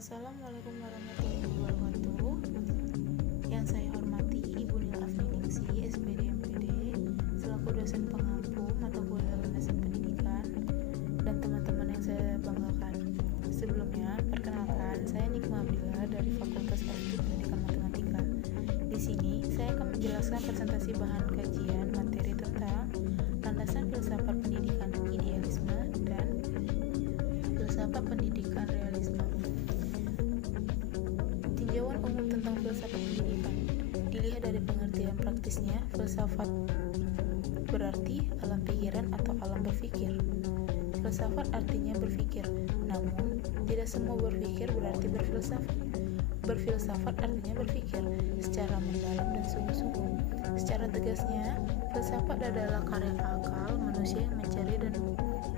Assalamualaikum warahmatullahi wabarakatuh. Yang saya hormati Ibu Nila Afningsi, SPD MPD, selaku dosen pengampu mata kuliah landasan pendidikan, dan teman-teman yang saya banggakan. Sebelumnya, perkenalkan, saya Nikma Abdillah dari Fakultas FK Pendidikan Matematika. Di sini, saya akan menjelaskan presentasi bahan kajian materi tentang landasan filsafat pendidikan idealisme dan filsafat pendidikan realisme. Tinjauan umum tentang filsafat pendidikan dilihat dari pengertian praktisnya. Filsafat berarti alam pikiran atau alam berpikir. Filsafat artinya berpikir, namun tidak semua berpikir berarti berfilsafat. Berfilsafat artinya berpikir secara mendalam dan sungguh-sungguh. Secara tegasnya, filsafat adalah karya akal manusia yang mencari dan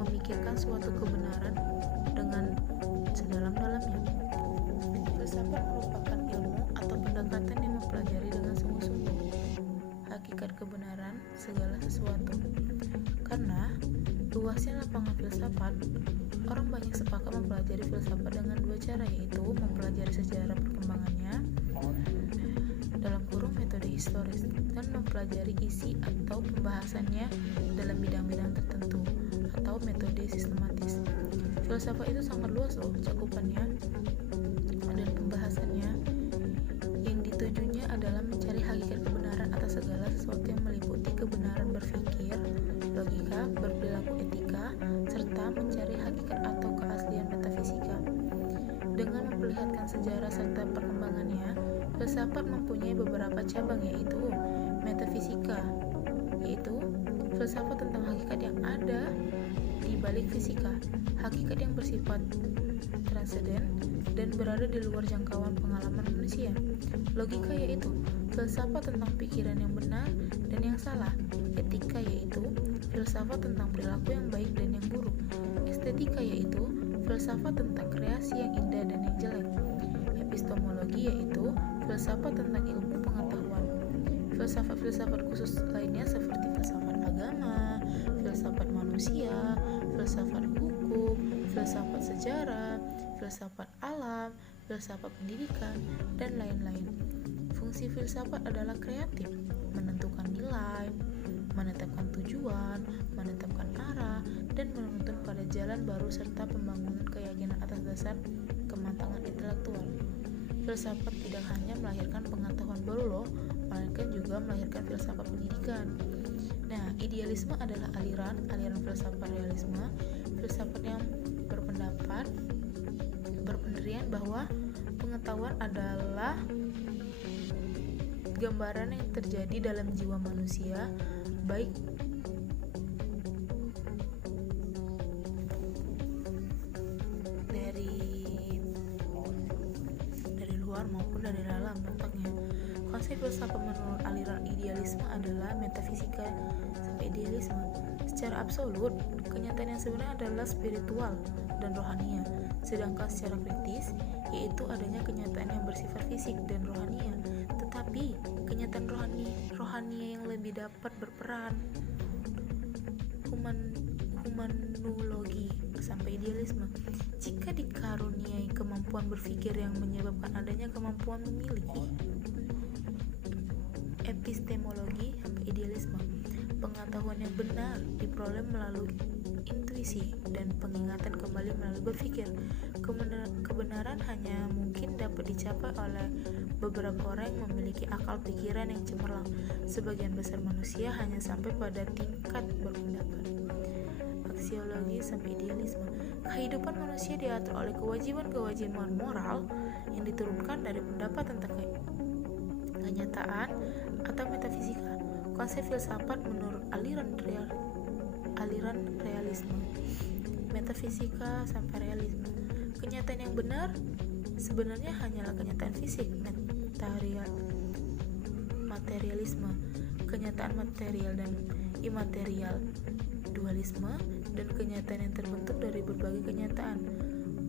memikirkan suatu kebenaran dengan sedalam-dalamnya. Filsafat merupakan ilmu atau pendekatan yang mempelajari dengan sungguh-sungguh hakikat kebenaran segala sesuatu. Karena luasnya lapangan filsafat, orang banyak sepakat mempelajari filsafat dengan dua cara, yaitu mempelajari sejarah perkembangannya dalam kurung metode historis dan mempelajari isi atau pembahasannya dalam bidang-bidang tertentu atau metode sistematis. Filsafat itu sangat luas loh cakupannya dan pembahasannya. Yang ditujunya adalah mencari hakikat kebenaran atas segala sesuatu yang meliputi kebenaran berpikir, logika, berperilaku etika, serta mencari hakikat atau keaslian metafisika. Dengan memperlihatkan sejarah serta perkembangannya, filsafat mempunyai beberapa cabang, yaitu metafisika, yaitu filsafat tentang hakikat yang ada di balik fisika, hakikat yang bersifat transenden dan berada di luar jangkauan pengalaman manusia. Logika yaitu filsafat tentang pikiran yang benar dan yang salah. Etika yaitu filsafat tentang perilaku yang baik dan yang buruk. Estetika yaitu filsafat tentang kreasi yang indah dan yang jelek. Epistemologi yaitu filsafat tentang ilmu pengetahuan. Filsafat-filsafat khusus lainnya seperti filsafat agama, filsafat manusia, filsafat hukum, filsafat sejarah, filsafat alam, filsafat pendidikan, dan lain-lain. Fungsi filsafat adalah kreatif, menentukan nilai, menetapkan tujuan, menetapkan arah, dan menuntun pada jalan baru serta pembangunan keyakinan atas dasar kematangan intelektual. Filsafat tidak hanya melahirkan pengetahuan baru loh, melainkan juga melahirkan filsafat pendidikan. Nah, idealisme adalah aliran filsafat realisme, filsafat yang berpendirian bahwa pengetahuan adalah gambaran yang terjadi dalam jiwa manusia, baik dari luar maupun dari dalam otaknya. Konsep filsafat menurut aliran idealisme adalah metafisika sampai idealisme. Secara absolut, kenyataan yang sebenarnya adalah spiritual dan rohania, sedangkan secara kritis, yaitu adanya kenyataan yang bersifat fisik dan rohania. Tetapi, kenyataan rohania yang lebih dapat berperan. Humanologi sampai idealisme. Jika dikaruniai kemampuan berpikir yang menyebabkan adanya kemampuan memilih. Epistemologi sampai idealisme. Pengetahuan yang benar diperoleh melalui intuisi dan pengingatan kembali melalui berpikir. Kebenaran hanya mungkin dapat dicapai oleh beberapa orang yang memiliki akal pikiran yang cemerlang. Sebagian besar manusia hanya sampai pada tingkat berpendapat. Aksiologi sampai idealisme. Kehidupan manusia diatur oleh kewajiban-kewajiban moral yang diturunkan dari pendapat tentang kenyataan atau metafisika. Konsep filsafat menurut aliran realisme. Metafisika sampai realisme. Kenyataan yang benar sebenarnya hanyalah kenyataan fisik, materialisme, kenyataan material dan imaterial, dualisme, dan kenyataan yang terbentuk dari berbagai kenyataan,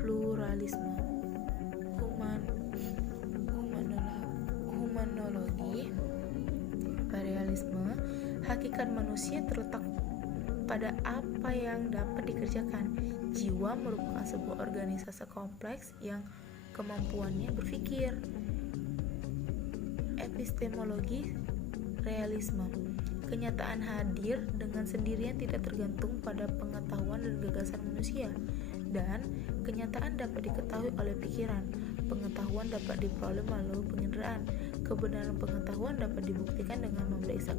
pluralisme. Humanologi, realisme. Hakikat manusia terletak pada apa yang dapat dikerjakan. Jiwa merupakan sebuah organisasi kompleks yang kemampuannya berpikir. Epistemologi realisme. Kenyataan hadir dengan sendirian tidak tergantung pada pengetahuan dan gagasan manusia, dan kenyataan dapat diketahui oleh pikiran. Pengetahuan dapat diperoleh melalui penginderaan. Kebenaran pengetahuan dapat dibuktikan dengan memeriksa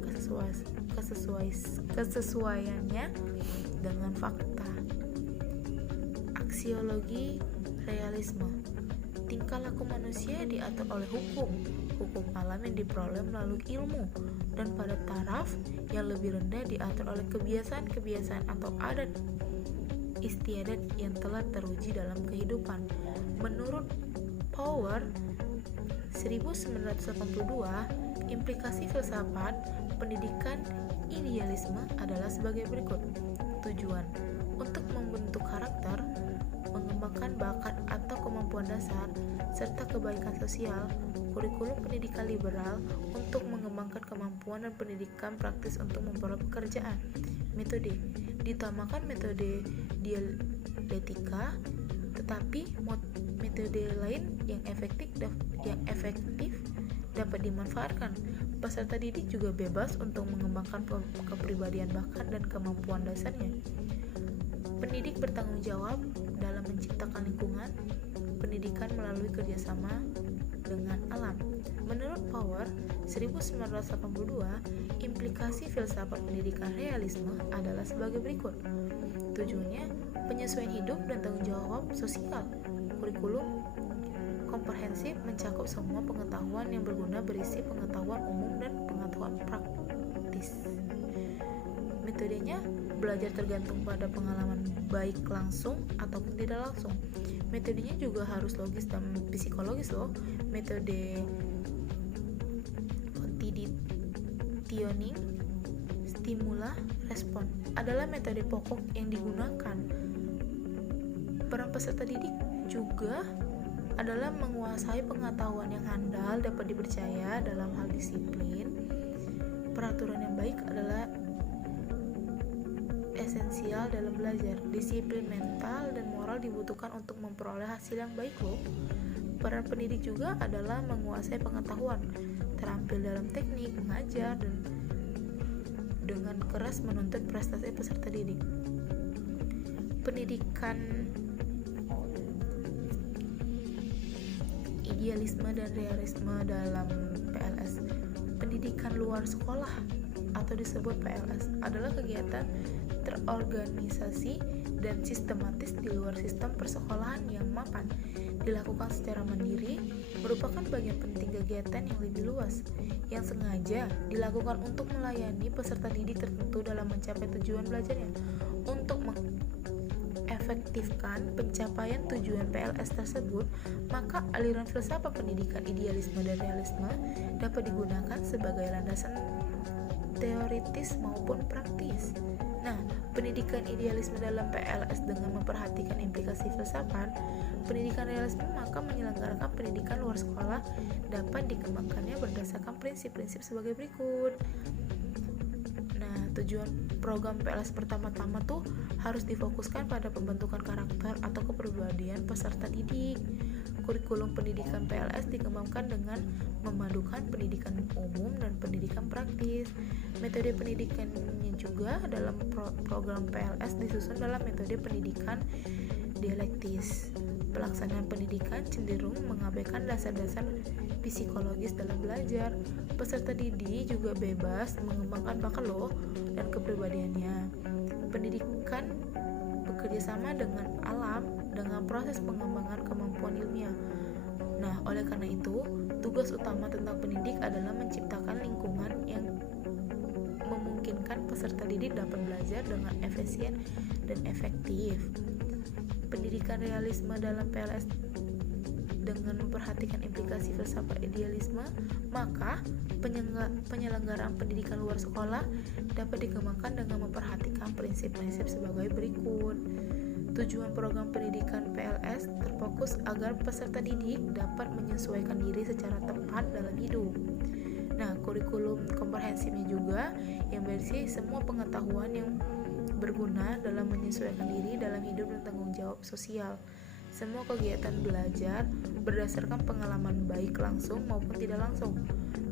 kesesuaiannya dengan fakta. Aksiologi realisme. Tingkah laku manusia diatur oleh hukum alam yang diperoleh melalui ilmu, dan pada taraf yang lebih rendah diatur oleh kebiasaan-kebiasaan atau adat istiadat yang telah teruji dalam kehidupan. Menurut Power 1982, implikasi filsafat pendidikan idealisme adalah sebagai berikut. Tujuan: untuk membentuk karakter, mengembangkan bakat atau kemampuan dasar, serta kebaikan sosial. Kurikulum pendidikan liberal untuk mengembangkan kemampuan dan pendidikan praktis untuk memperoleh pekerjaan. Metode: ditamakan metode dialektika, tetapi metode lain yang efektif dapat dimanfaatkan. Peserta didik juga bebas untuk mengembangkan kepribadian bakat dan kemampuan dasarnya. Pendidik bertanggung jawab dalam menciptakan lingkungan pendidikan melalui kerjasama dengan alam. Menurut Power 1982, implikasi filsafat pendidikan realisme adalah sebagai berikut. Tujuannya penyesuaian hidup dan tanggung jawab sosial. Kurikulum komprehensif mencakup semua pengetahuan yang berguna, berisi pengetahuan umum dan pengetahuan praktis. Metodenya belajar tergantung pada pengalaman baik langsung ataupun tidak langsung. Metodenya juga harus logis dan psikologis loh. Metode conditioning, stimula, respon adalah metode pokok yang digunakan. Peran peserta didik juga adalah menguasai pengetahuan yang handal, dapat dipercaya dalam hal disiplin. Peraturan yang baik adalah esensial dalam belajar. Disiplin mental dan moral dibutuhkan untuk memperoleh hasil yang baik loh. Peran pendidik juga adalah menguasai pengetahuan, terampil dalam teknik mengajar, dan dengan keras menuntut prestasi peserta didik. Pendidikan idealisme dan realisme dalam PLS. Pendidikan luar sekolah atau disebut PLS adalah kegiatan terorganisasi dan sistematis di luar sistem persekolahan yang mapan, dilakukan secara mandiri, merupakan bagian penting kegiatan yang lebih luas, yang sengaja dilakukan untuk melayani peserta didik tertentu dalam mencapai tujuan belajarnya. Untuk mengefektifkan pencapaian tujuan PLS tersebut, maka aliran filsafat pendidikan idealisme dan realisme dapat digunakan sebagai landasan teoritis maupun praktis. Nah, pendidikan idealisme dalam PLS dengan memperhatikan implikasi filsafat pendidikan realisme, maka menyelenggarakan pendidikan luar sekolah dapat dikembangkannya berdasarkan prinsip-prinsip sebagai berikut. Nah, tujuan program PLS pertama-tama tuh harus difokuskan pada pembentukan karakter atau kepribadian peserta didik. Kurikulum pendidikan PLS dikembangkan dengan memadukan pendidikan umum dan pendidikan praktis. Metode pendidikannya juga dalam program PLS disusun dalam metode pendidikan dialektis. Pelaksanaan pendidikan cenderung mengabaikan dasar-dasar psikologis dalam belajar. Peserta didik juga bebas mengembangkan bakat loh dan kepribadiannya. Pendidikan bekerjasama dengan alam dengan proses pengembangan kemampuan ilmiah. Nah, oleh karena itu, tugas utama tentang pendidik adalah menciptakan lingkungan yang memungkinkan peserta didik dapat belajar dengan efisien dan efektif. Pendidikan realisme dalam PLS dengan memperhatikan implikasi filsafat idealisme, maka penyelenggaraan pendidikan luar sekolah dapat dikembangkan dengan memperhatikan prinsip-prinsip sebagai berikut. Tujuan program pendidikan PLS terfokus agar peserta didik dapat menyesuaikan diri secara tepat dalam hidup. Nah, kurikulum komprehensifnya juga yang berisi semua pengetahuan yang berguna dalam menyesuaikan diri dalam hidup dan tanggung jawab sosial. semua kegiatan belajar berdasarkan pengalaman baik langsung maupun tidak langsung.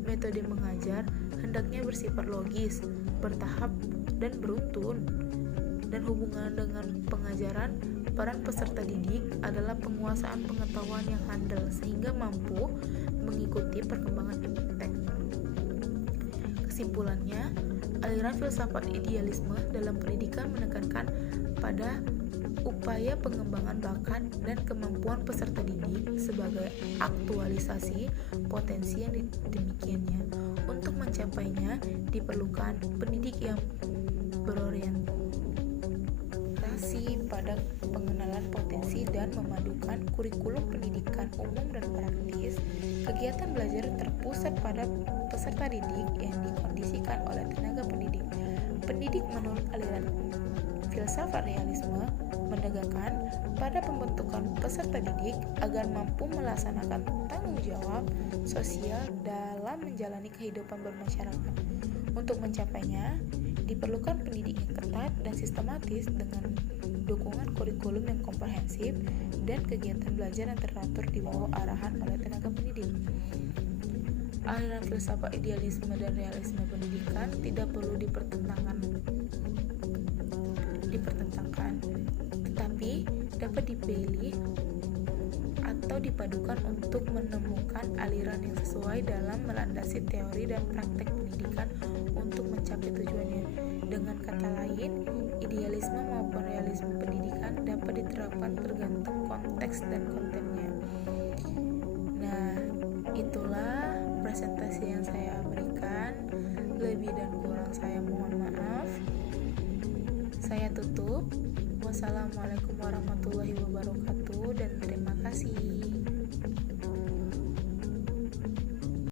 Metode mengajar hendaknya bersifat logis, bertahap, dan beruntun. Dan hubungan dengan pengajaran, peran peserta didik adalah penguasaan pengetahuan yang handal sehingga mampu mengikuti perkembangan epictetus. Kesimpulannya, aliran filsafat idealisme dalam pendidikan menekankan pada upaya pengembangan bakat dan kemampuan peserta didik sebagai aktualisasi potensi yang demikiannya. Untuk mencapainya, diperlukan pendidik yang berorientasi pada pengenalan potensi dan memadukan kurikulum pendidikan umum dan praktis. Kegiatan belajar terpusat pada peserta didik yang dikondisikan oleh tenaga pendidik. Pendidik menurut aliran filsafat realisme menegakkan pada pembentukan peserta didik agar mampu melaksanakan tanggung jawab sosial dalam menjalani kehidupan bermasyarakat. Untuk mencapainya, diperlukan pendidik yang ketat dan sistematis dengan dukungan kurikulum yang komprehensif dan kegiatan belajar yang teratur di bawah arahan oleh tenaga pendidik. Aliran filsafat idealisme dan realisme pendidikan tidak perlu dipertentangkan, tetapi dapat dipilih atau dipadukan untuk menemukan aliran yang sesuai dalam melandasi teori dan praktek pendidikan untuk mencapai tujuannya. Dengan kata lain, idealisme maupun realisme pendidikan dapat diterapkan tergantung konteks dan kontennya. Nah, itulah presentasi yang saya berikan. Lebih dan kurang saya mohon maaf. Saya tutup. Wassalamualaikum warahmatullahi wabarakatuh dan terima kasih.